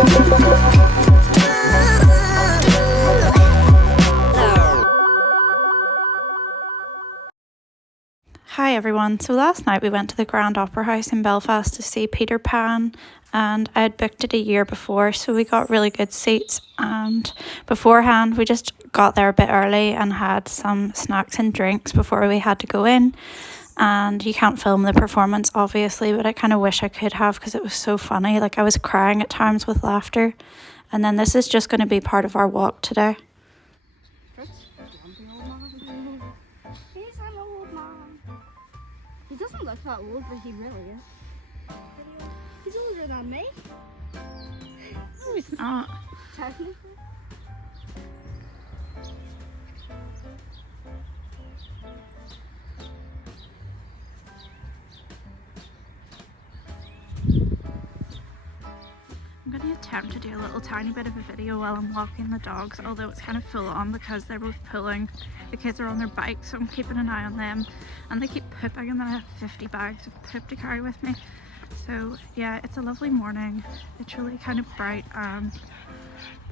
Hi everyone, so last night we went to the Grand Opera House in Belfast to see Peter Pan, and I had booked it a year before, so we got really good seats, and beforehand we just got there a bit early and had some snacks and drinks before we had to go in. And you can't film the performance obviously, but I kind of wish I could have because it was so funny. Like I was crying at times with laughter. And then this is just going to be part of our walk today. He doesn't look that old, but he really is. He's older than me. No, he's not. Technically. I'm going to attempt to do a little tiny bit of a video while I'm walking the dogs, although it's kind of full on because they're both pulling. The kids are on their bikes, so I'm keeping an eye on them, and they keep pooping, and then I have 50 bags of poop to carry with me. So yeah, it's a lovely morning. It's really kind of bright and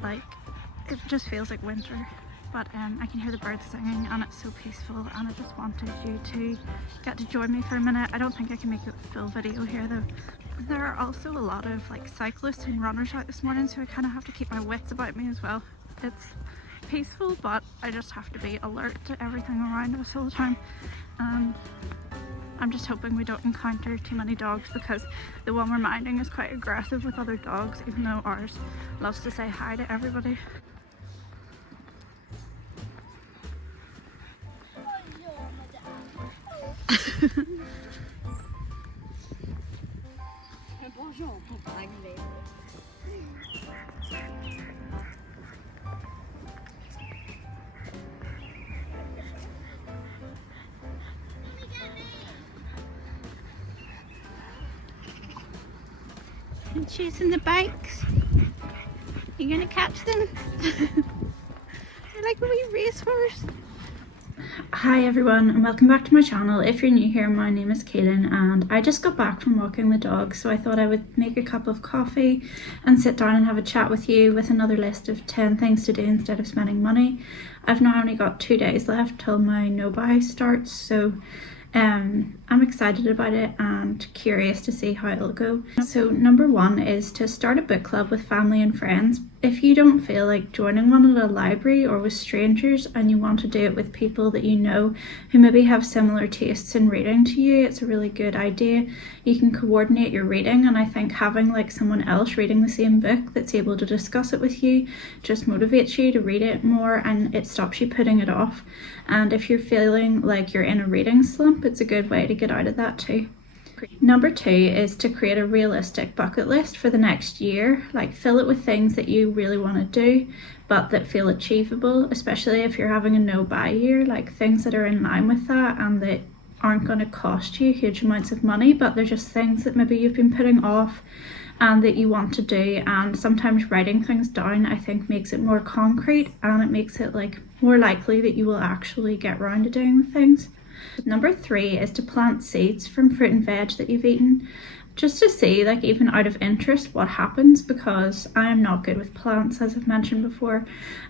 like it just feels like winter, but I can hear the birds singing and it's so peaceful, and I just wanted you to get to join me for a minute. I don't think I can make a full video here though. There are also a lot of like cyclists and runners out this morning, so I kind of have to keep my wits about me as well. It's peaceful, but I just have to be alert to everything around us all the time. I'm just hoping we don't encounter too many dogs, because the one we're minding is quite aggressive with other dogs, even though ours loves to say hi to everybody. And chasing the bikes. You gonna catch them? They're like a wee racehorse. Hi everyone, and welcome back to my channel. If you're new here, my name is Kaylin, and I just got back from walking the dog, so I thought I would make a cup of coffee and sit down and have a chat with you with another list of 10 things to do instead of spending money. I've now only got 2 days left till my no-buy starts, so I'm excited about it and curious to see how it'll go. So number 1 is to start a book club with family and friends. If you don't feel like joining one at a library or with strangers, and you want to do it with people that you know who maybe have similar tastes in reading to you, it's a really good idea. You can coordinate your reading, and I think having like someone else reading the same book that's able to discuss it with you just motivates you to read it more, and it stops you putting it off. And if you're feeling like you're in a reading slump, it's a good way to get out of that too. Number 2 is to create a realistic bucket list for the next year. Like fill it with things that you really want to do but that feel achievable, especially if you're having a no-buy year, like things that are in line with that and that aren't going to cost you huge amounts of money, but they're just things that maybe you've been putting off and that you want to do. And sometimes writing things down, I think, makes it more concrete, and it makes it like more likely that you will actually get around to doing the things. Number 3 is to plant seeds from fruit and veg that you've eaten, just to see, like, even out of interest, what happens, because I am not good with plants, as I've mentioned before,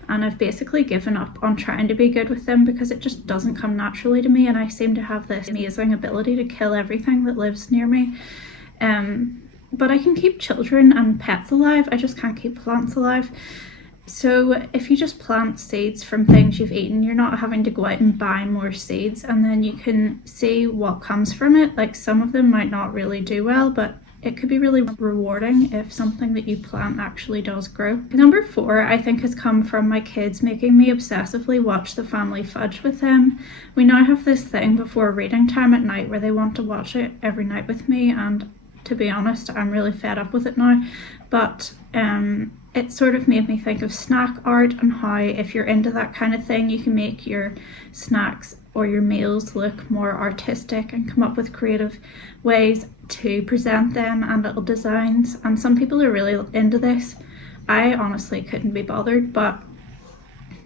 and I've basically given up on trying to be good with them because it just doesn't come naturally to me, and I seem to have this amazing ability to kill everything that lives near me. But I can keep children and pets alive, I just can't keep plants alive. So if you just plant seeds from things you've eaten, you're not having to go out and buy more seeds, and then you can see what comes from it. Like some of them might not really do well, but it could be really rewarding if something that you plant actually does grow. Number 4, I think, has come from my kids making me obsessively watch The Family Fudge with them. We now have this thing before reading time at night where they want to watch it every night with me, and to be honest, I'm really fed up with it now. But it sort of made me think of snack art and how, if you're into that kind of thing, you can make your snacks or your meals look more artistic and come up with creative ways to present them and little designs. And some people are really into this. I honestly couldn't be bothered, but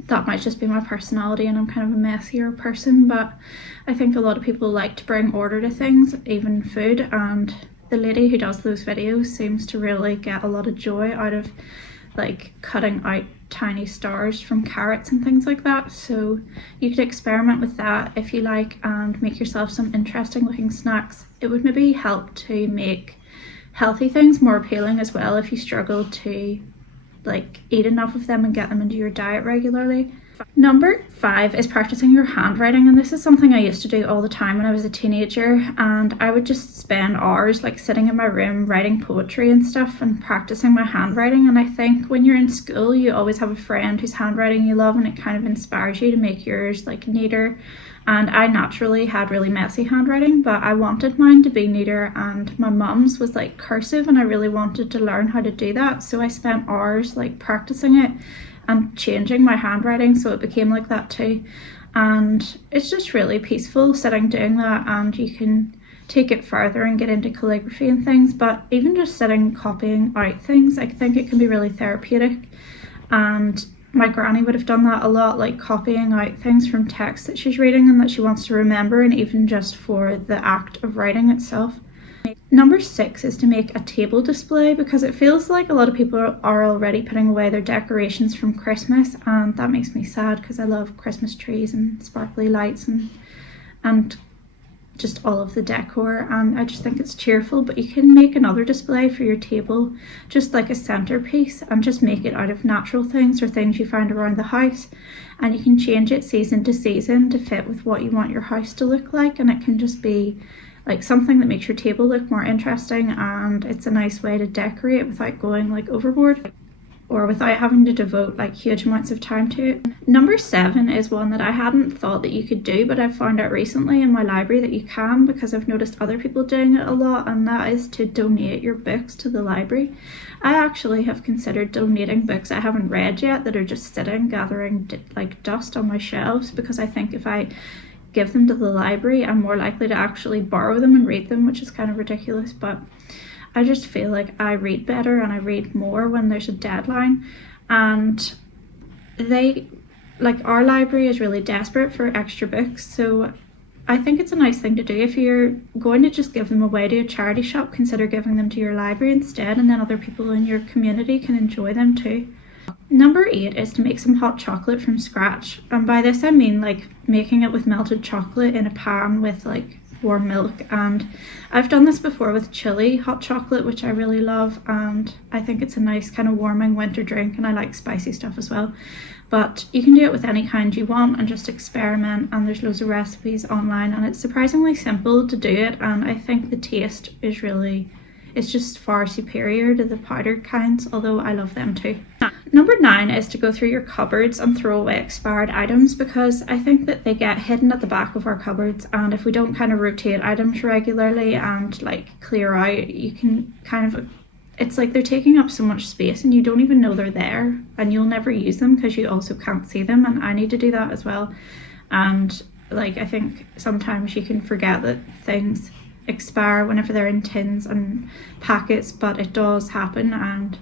that might just be my personality and I'm kind of a messier person. But I think a lot of people like to bring order to things, even food, and the lady who does those videos seems to really get a lot of joy out of like cutting out tiny stars from carrots and things like that. So you could experiment with that if you like and make yourself some interesting looking snacks. It would maybe help to make healthy things more appealing as well if you struggle to like eat enough of them and get them into your diet regularly. Number 5 is practicing your handwriting, and this is something I used to do all the time when I was a teenager, and I would just spend hours like sitting in my room writing poetry and stuff and practicing my handwriting. And I think when you're in school you always have a friend whose handwriting you love and it kind of inspires you to make yours like neater. And I naturally had really messy handwriting, but I wanted mine to be neater, and my mum's was like cursive and I really wanted to learn how to do that, so I spent hours like practicing it and changing my handwriting so it became like that too. And it's just really peaceful sitting doing that, and you can take it further and get into calligraphy and things. But even just sitting copying out things, I think it can be really therapeutic. And my granny would have done that a lot, like copying out things from text that she's reading and that she wants to remember, and even just for the act of writing itself. Number 6 is to make a table display, because it feels like a lot of people are already putting away their decorations from Christmas, and that makes me sad because I love Christmas trees and sparkly lights and just all of the decor, and I just think it's cheerful. But you can make another display for your table, just like a centerpiece, and just make it out of natural things or things you find around the house, and you can change it season to season to fit with what you want your house to look like. And it can just be like something that makes your table look more interesting, and it's a nice way to decorate without going like overboard or without having to devote like huge amounts of time to it. Number 7 is one that I hadn't thought that you could do, but I've found out recently in my library that you can, because I've noticed other people doing it a lot, and that is to donate your books to the library. I actually have considered donating books I haven't read yet that are just sitting gathering like dust on my shelves, because I think if I give them to the library I'm more likely to actually borrow them and read them, which is kind of ridiculous, but I just feel like I read better and I read more when there's a deadline. And our library is really desperate for extra books, so I think it's a nice thing to do. If you're going to just give them away to a charity shop, consider giving them to your library instead, and then other people in your community can enjoy them too. Number 8 is to make some hot chocolate from scratch, and by this I mean like making it with melted chocolate in a pan with like warm milk. And I've done this before with chili hot chocolate, which I really love, and I think it's a nice kind of warming winter drink, and I like spicy stuff as well. But you can do it with any kind you want and just experiment, and there's loads of recipes online, and it's surprisingly simple to do it, and I think the taste is it's just far superior to the powdered kinds, although I love them too. Number 9 is to go through your cupboards and throw away expired items, because I think that they get hidden at the back of our cupboards, and if we don't kind of rotate items regularly and like clear out, you can kind of, it's like they're taking up so much space and you don't even know they're there, and you'll never use them because you also can't see them, and I need to do that as well. And like I think sometimes you can forget that things expire whenever they're in tins and packets, but it does happen. And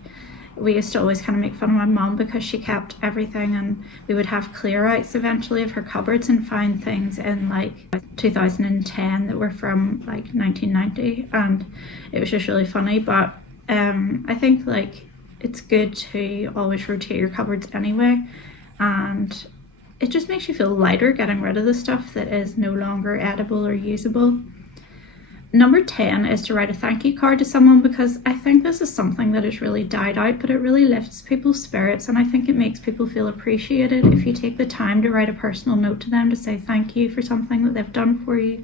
we used to always kind of make fun of my mum because she kept everything, and we would have clear outs eventually of her cupboards and find things in like 2010 that were from like 1990, and it was just really funny. But I think like it's good to always rotate your cupboards anyway, and it just makes you feel lighter getting rid of the stuff that is no longer edible or usable. Number 10 is to write a thank you card to someone, because I think this is something that has really died out, but it really lifts people's spirits, and I think it makes people feel appreciated if you take the time to write a personal note to them to say thank you for something that they've done for you.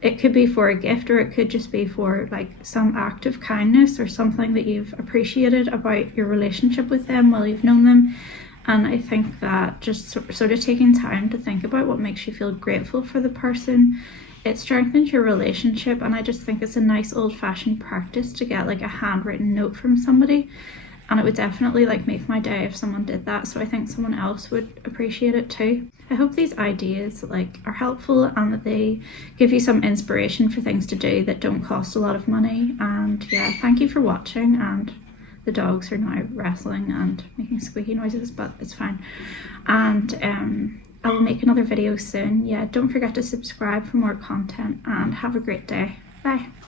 It could be for a gift, or it could just be for like some act of kindness or something that you've appreciated about your relationship with them while you've known them. And I think that just sort of taking time to think about what makes you feel grateful for the person, it strengthens your relationship. And I just think it's a nice old-fashioned practice to get like a handwritten note from somebody, and it would definitely like make my day if someone did that, so I think someone else would appreciate it too. I hope these ideas like are helpful and that they give you some inspiration for things to do that don't cost a lot of money. And yeah, thank you for watching. And the dogs are now wrestling and making squeaky noises, but it's fine. And I will make another video soon. Yeah, don't forget to subscribe for more content, and have a great day. Bye.